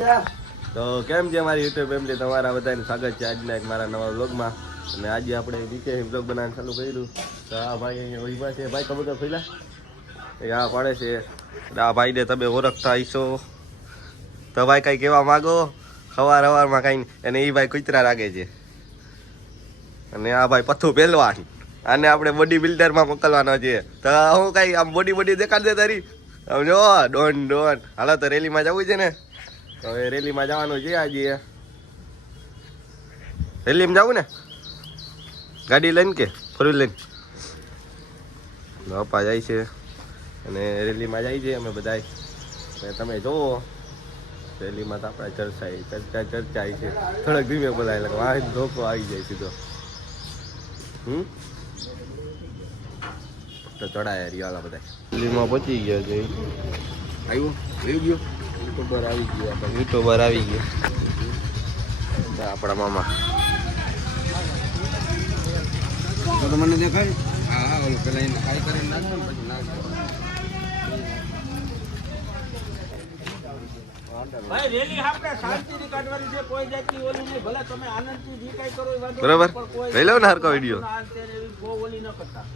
તો કેમ છે અમારી યુટ્યુબ ફેમિલી, તમારા બધાનું સ્વાગત છે આજના એક મારા નવા વ્લોગમાં. અને આજે આપણે નીચે વ્લોગ બનાવવાનું ચાલુ કર્યું. તો આ ભાઈ અહીંયા ઉભા છે. ભાઈ કબૂતર ફેલા એ આ પાડે છે. આ ભાઈને તમે ઓળખતા હશો તો ભાઈ કંઈ કહેવા માગો? સવારમાં કાંઈ અને એ ભાઈ કૂતરા લાગે છે. અને આ ભાઈ પથ્થું પહેલવાન, આને આપણે બોડી બિલ્ડરમાં મોકલવાનો છે. તો હું કાંઈ આમ બોડી દેખાડ દે તારી. આમ જો ડોન હાલો તો રેલીમાં જવું છે ને. તો હવે રેલીમાં જવાનું છે. આજે રેલીમાં જવું ને, ગાડી લઈને કે ફોર વ્હીલ લઈને? પપ્પા જાય છે અને રેલીમાં જાય છે અમે બધા. તમે જોવો રેલીમાં તો આપણે ચર્ચા છે. થોડોક ધીમે બોલાય એટલે વાહ ધોકો આવી જાય સીધો. તો ચડાય રિયાલા બધા. રેલીમાં પહોંચી ગયા છે. આવ્યું ગયું યુટ્યુબર આવી ગયો આપણા મામા. તો મને દેખાય. હા ઓલું પેલા એને ખાઈ કરીને નાખો ને પછી નાખો. ભાઈ રેલી આપણે શાંતિથી કાઢવાની છે, કોઈ જાતની ઓલી નહીં. ભલે તમે આનંદથી જે કાઈ કરો એ વાંધો બરાબર. કોઈ લઈ લો ને હરકો વિડીયો. બહુ ઓલી ન કરતા.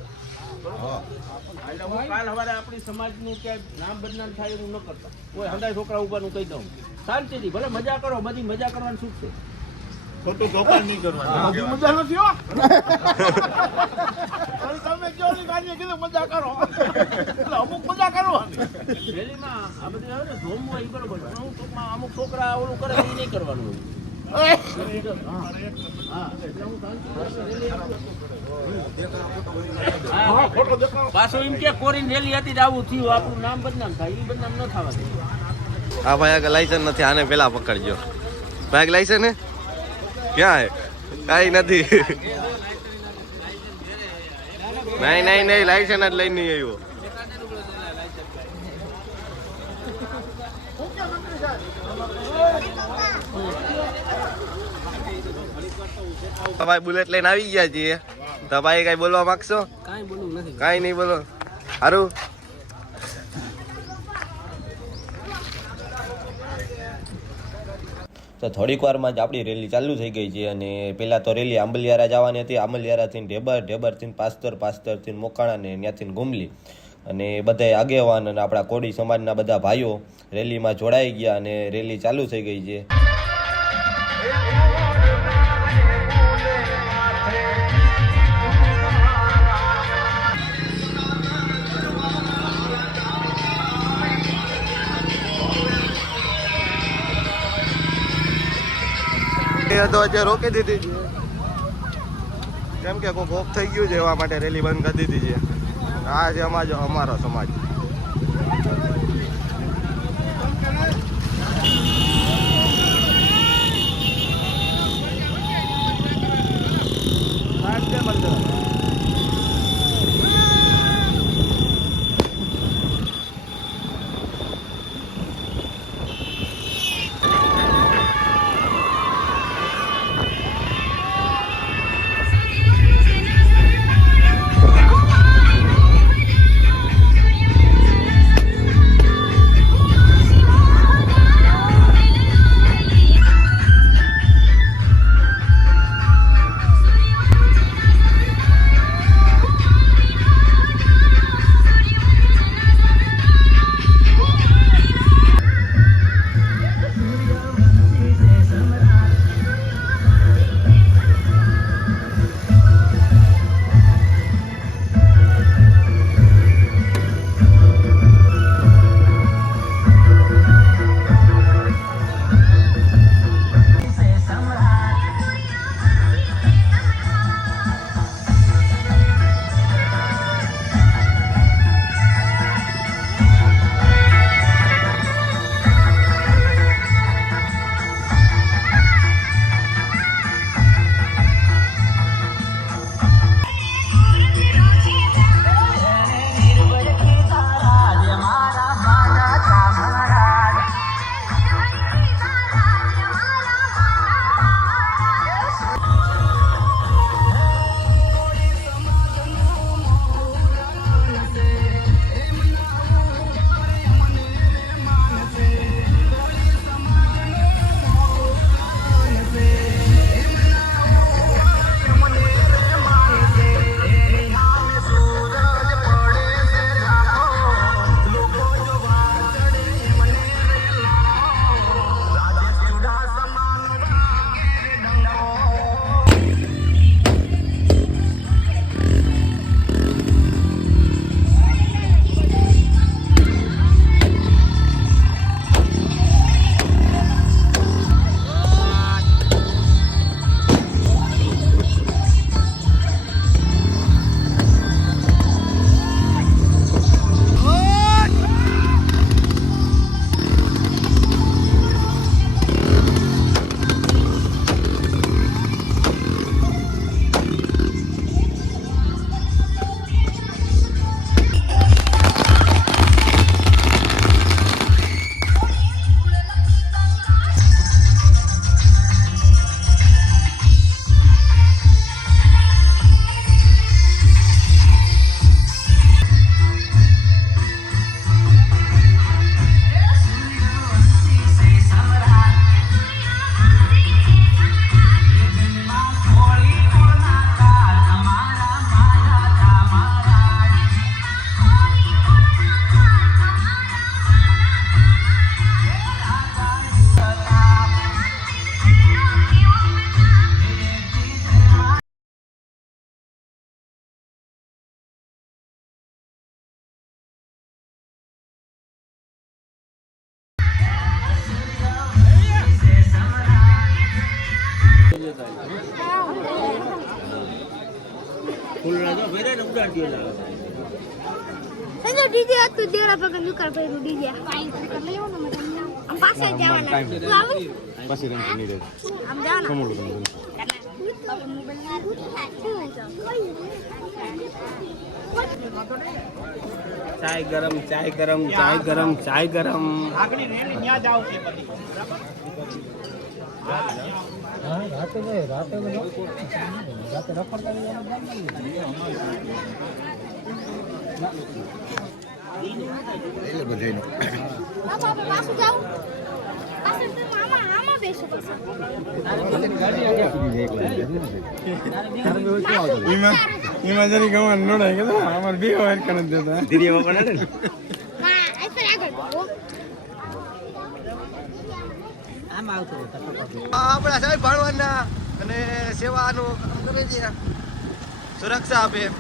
એટલે હું કાલ સવારે આપણી સમાજનું ક્યાંય નામ બદનામ થાય એવું ન કરતા. કોઈ હંધાય છોકરા ઉપરનું કહી દઉં શાંતિથી. ભલે મજા કરો, બધી મજા કરવાનું શું છે. ખોટું ધોકા નહીં કરવાનું. બધી મજા નથી હો. તમે જો ની ગાડીએ કીધું મજા કરો એટલે અમુક મજા કરવાની. રેલીમાં આ બધી આવે ને ધોમ હોય એ બરોબર. પણ હું ટૂંકમાં અમુક છોકરા ઓલું કરે એ નહીં કરવાનું હોય. પાછું એમ કે કોરીન રેલી હતી આવું થયું, આપણું નામ બદનામ થાય. એ બદનામ ન થવા દે. હા ભાઈ આગળ લાયસન્સ નથી, આને પેલા પકડજો. ભાઈ લાયસન્સ ને ક્યાં હે? કાંઈ નથી. નહીં લાયસન્સ જ લઈને નહીં આવ્યો. ભાઈ બુલેટ લઈને આવી ગયા છીએ. તો ભાઈ કઈ બોલવા માંગશો? કાંઈ બોલવું નથી. કાંઈ નહીં બોલો. સારું. તો થોડીક વારમાં જ આપણી રેલી ચાલુ થઈ ગઈ છે. અને પહેલાં તો રેલી આંબલિયારા જવાની હતી. આંબલિયારાથી ઢેબરથી પાસ્તરથી મોકાણા ને ત્યાંથી ગુમલી. અને બધા આગેવાન અને આપણા કોળી સમાજના બધા ભાઈઓ રેલીમાં જોડાઈ ગયા અને રેલી ચાલુ થઈ ગઈ છે. તો આજે રોકી દીધી છે કેમ કે કોઈ ઓફ થઈ ગયું છે, એવા માટે રેલી બંધ કરી દીધી છે. આ છે અમારો સમાજ. ફૂલડા જો ભેરે ને ઉડાડી દે સંજો ડીજે હતું દેવડા પગન દુકાન પર ડીજે લેવો ને આમ પાસે જવાના તું આવી પછી રંગ નહીં રહે આમ જવાના સમોડું રંગ ચાય ગરમ ચાય ગરમ ચાય ગરમ ચાય ગરમ આગળ રેલી ન્યા જાવ છે બધી બરાબર એટલે બધાય આપણે પાછું જાવ પાછળ તો આમાં બેસો એમાં જરી ગવાન નોડાય કે અમાર બે વાર કણ દેતા ધીરે વગર ને ના આ પર આગળ આપણા સાહેબ ભણવાના અને સેવાનું કામ કરે છે સુરક્ષા આપે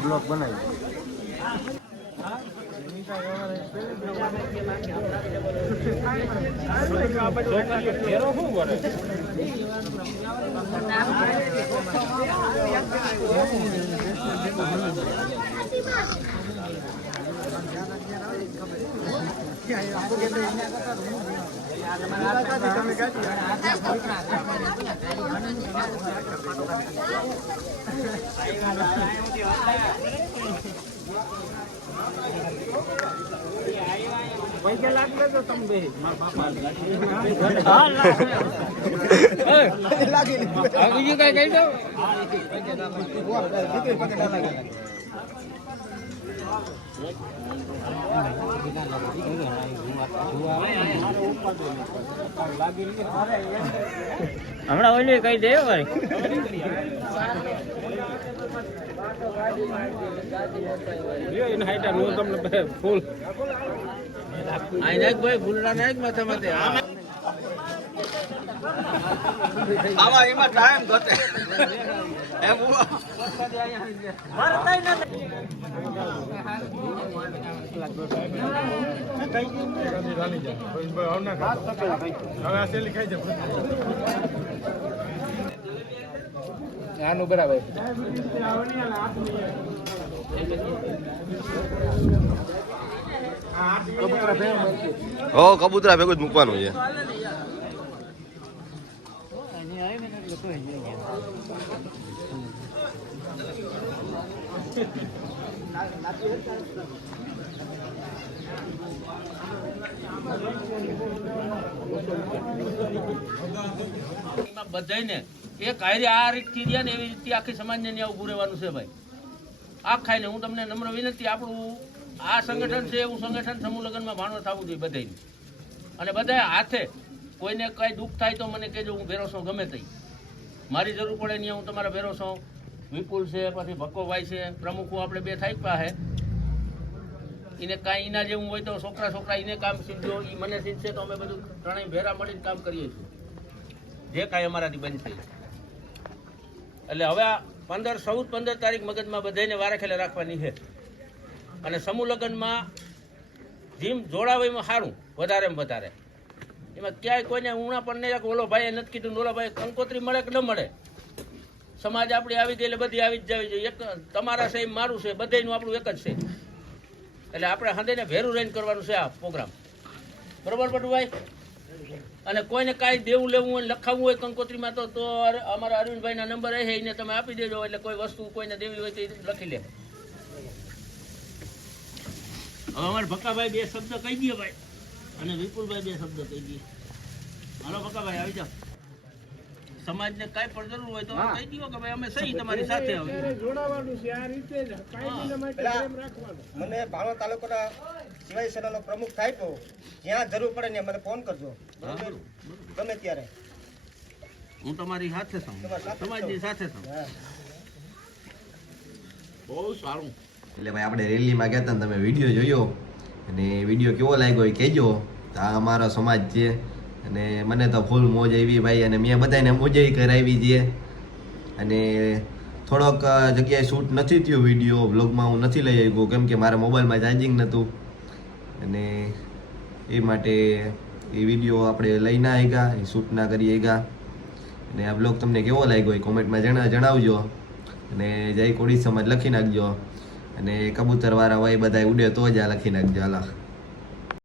બ્લોક બનાવી પૈસા લાગે તો તમે બે મારા બાપા બીજું કઈ કહી દો હમણાં ઓલી કઈ દે ભાઈ ફૂલ ભાઈ ફૂલડા નાખ માથે માથે આમાં એમાં ટાઈમ ઘટે એમ આનું બરાબર હો કબૂતરા ભેગું જ મૂકવાનું છે બધાને એક હારે આ રીતથી રહ્યા ને એવી રીતે આખી સમાજને ત્યાં ઉભું રહેવાનું છે ભાઈ આ ખાઈને હું તમને નમ્ર વિનંતી, આપણું આ સંગઠન છે એવું સંગઠન સમૂહ લગ્નમાં માણસ થવું જોઈએ બધાયનું. અને બધા હાથે કોઈને કઈ દુઃખ થાય તો મને કહેજો, હું ભેરો છું ગમે તે. મારી જરૂર પડે નહીં હું તમારા ભેરો છું. વિપુલ છે, પછી ભક્કોભાઈ છે, પ્રમુખો આપણે બે થાય પાસે એને કાંઈ એના જેવું હોય તો છોકરા એને કામ સીધો, એ મને સીધશે તો અમે બધું ત્રણેય ભેરા મળીને કામ કરીએ છીએ જે કાંઈ અમારાથી બનશે. એટલે હવે આ 15 તારીખ મગજમાં બધાને વારાખેલે રાખવાની છે. અને સમૂહ લગ્નમાં જીમ જોડાવામાં સારું વધારેમાં વધારે. એમાં ક્યાંય કોઈને ઉણા પણ નહીં રાખો. ઓલો ભાઈએ નથી કીધું, ઓલો ભાઈ કંકોત્રી મળે કે ન મળે, સમાજ આપણી આવી ગઈ એટલે બધી આવી જ જવી જોઈએ. એક તમારા છે મારું છે, બધાનું આપણું એક જ છે. એટલે આપણે હંદેને ભેરું રહીને કરવાનું છે આ પ્રોગ્રામ. બરોબર પટુભાઈ? અને કોઈને કાંઈ દેવું લેવું હોય, લખાવવું હોય કંકોત્રીમાં તો અમારા અરવિંદભાઈના નંબર છે, એને તમે આપી દેજો. એટલે કોઈ વસ્તુ કોઈને દેવી હોય તો લખી લે. હવે અમારે ભક્કાભાઈ બે શબ્દ કહી દઈએ ભાઈ, અને વિપુલભાઈ બે શબ્દ કહી દઈએ. હાલો ભક્કાભાઈ આવી જાઓ. સમાજને કાંઈ પણ જરૂર હોય તો કહી દો કે ભાઈ અમે સહી તમારી સાથે આવીએ. જોડાવાનું છે આ રીતે જ કાયમીના માટે પ્રેમ રાખવાનો. મને ભાણો તાલુકાના સિવાય સેનાનો પ્રમુખ થાય તો જ્યાં જરૂર પડે ને મને ફોન કરજો, બરોબર? ગમે ત્યારે હું તમારી સાથે છું, સમાજની સાથે છું. બહુ સારું. એટલે ભાઈ આપણે રેલીમાં ગયા હતા ને તમે વિડીયો જોયો, અને વિડીયો કેવો લાગ્યો એ કહેજો. આ અમારો સમાજ છે અને મને તો ફૂલ મોજ આવી ભાઈ. અને મેં બધાને મોજે કરાવી છે. અને થોડોક જગ્યાએ શૂટ નથી થયું વિડીયો, બ્લોગમાં હું નથી લઈ આવ્યો કેમ કે મારા મોબાઈલમાં ચાર્જિંગ નહોતું. અને એ માટે એ વિડીયો આપણે લઈ ના આવ્યા, એ શૂટ ના કરી આવ્યા. અને આ બ્લોગ તમને કેવો લાગ્યો એ કોમેન્ટમાં જણાવજો. અને જય કોળી સમાજ લખી નાખજો. અને કબૂતરવાળા હોય બધા ઉડે તો જ આ લખી નાખજો. હાલો.